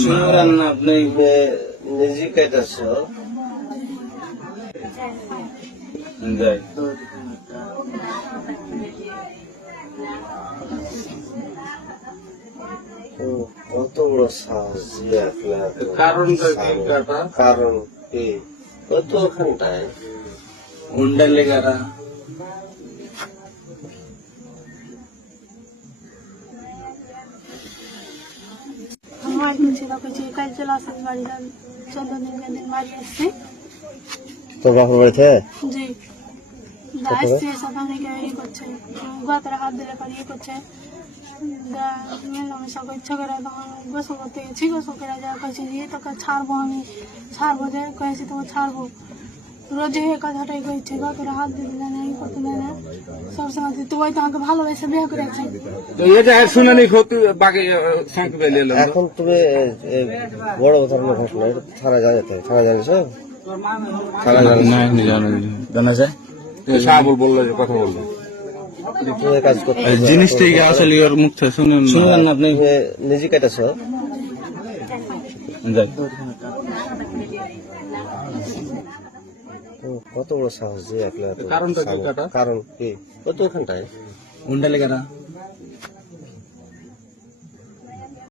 শুনবেন না আপনি নিজে যাই। কত বড় সাহস কারণটা কি কারণ কি? কত ওখানটায় হুন্ডা লেগারা। ছিল কিছু কাজ চলে আসে বাড়ি যান চোদ্দ দিন দিন বাড়ি এসছে। তোর বাপের বাড়িতে? জি। দা এসছে সাথে অনেকে ইয়ে করছে গাতরে হাত দিলে পরে ইয়ে করছে। দা মেলাম সবাই ইচ্ছা করে তখন গোসল করতে গেছি গোসল করে যা কয়েছি যে তোকে ছাড়বো আমি ছাড়বো যে কয়েছি তোকে ছাড়বো। রোজে এই কথাটাই কইছে হাত দিতে দেয় না ই করতে দেয় না সবসময় তুই ওই তোমাকে ভালোবেসে বিয়ে করেছি। তো এটা ক্ষতি বাকি সংক্ষেপে এখন তুমি বড় ধরনের ঘটনা এটা তো জানাতে হবে থানা জানিস থানা জানিস জানা যায়? বলল যে কথা বলল। কাজ করতে জিনিসটাই আসলে ওর মুখ থেকে শুনুন শুনবেন না আপনি? নিজে কেটেছ? যাই কত বড় সাহস যে একলা কারণটা কি কারণ কি? কত ওখানটায় হুন্ডা লেগারা